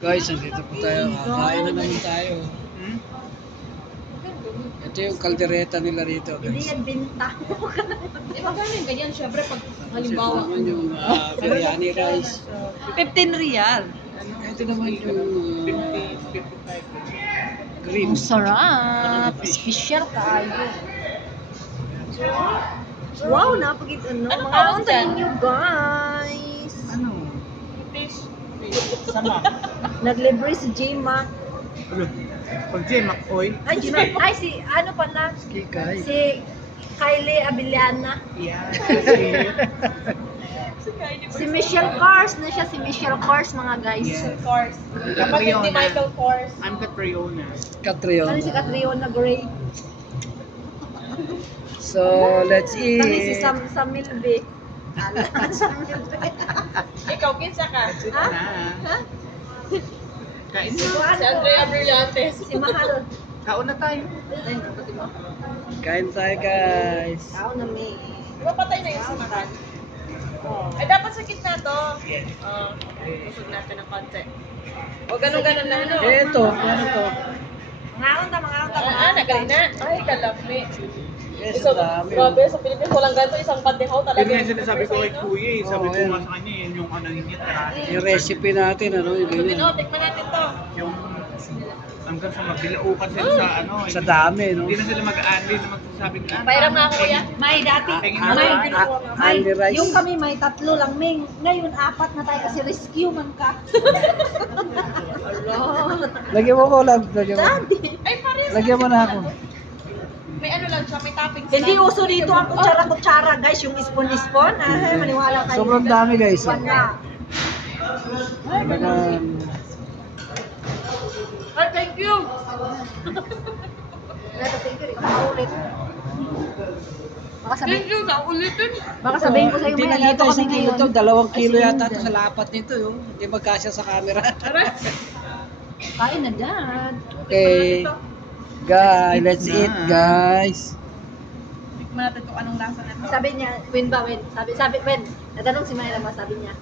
Guys, nandito po tayo. Kakain na naman tayo. Ito yung kaldereta nila rito, Hindi guys. yan binta. Magkano yung ganyan? Syempre, pag halimbawa, Ito naman yung biryani rice. 15 real. Ito naman yung 55. green. Ang sarap. Special tayo. Wow, napagit ano. Ano Mga tawag unta dyan? ninyo, guys. Ano? Sama. Naglibre si J-Mac. Ano? Pag J-Mac oil. Ay, J-Mac. Ay, si, ano pala? Kikay. Si Kylie Abiliana. Yan. Si Michelle Kors na siya. Si Michelle Kors, mga guys. Yes. Course. Kapatid ni Michael Kors. I'm Catriona. Catriona. Ano si Catriona Gray? So, let's Kami si eat. Sam Milbe. Ikaw, kinsa ka? That's it Ha? na. Kain Si na. Si Andrea Brillantes. Si Mahal. Kaon na tayo. Kain tayo, guys. Tao na may. Di ba patay na yung simahan? Ay, dapat sa gitna to. Usog natin ng konti. O, ganun-ganun lang, no? Ito, ano to? Mga unta, mga unta. Nagaling na. Ay, kalami. Yes, So, ang dami. grabe, sa Pilipinas, walang ganito, isang bandehaw talaga. Yun nga yung sinasabi ko kay Kuya eh. Sabi Oo, ko yan. nga sa kanya yun yung ano yun yung karate. Yung recipe natin, ano, yung So, ganyan. tikman natin to. Yung hanggang sa magbilaukan sila sa ano. Sa dami, no? Hindi na sila mag-aanli na magsasabi na. Pairam nga ako, kuya. May dati. Tingin Ah, mo May, na. may, Only rice. yung kami may 3 lang, Ming. Ngayon 4 na tayo kasi rescue man ka. Lagyan mo ko lang. Lagyan mo. Daddy. Ay, pares. Lagyan mo na ako. May ano lang siya, may toppings Hindi lang. uso dito ang kutsara-kutsara, guys. Yung spoon-spoon. Ah, maniwala kayo. Sobrang dami, guys. Wala. Talagang Ay, thank you. Nakaulit. Baka sabihin, Thank you, naulitin. baka sabihin ko sa'yo, hindi may na nandito yata kami isang kilo ngayon. to, 2 kilo Ay, yata hindi. to sa lapat nito, yung hindi magkasya sa camera. Kain na, Dad. Okay. Guys, let's eat, guys. Tikman natin kung anong lasa nito. Sabi niya, Win ba, Win? Wen. Natanong si Mayra ba, sabi niya,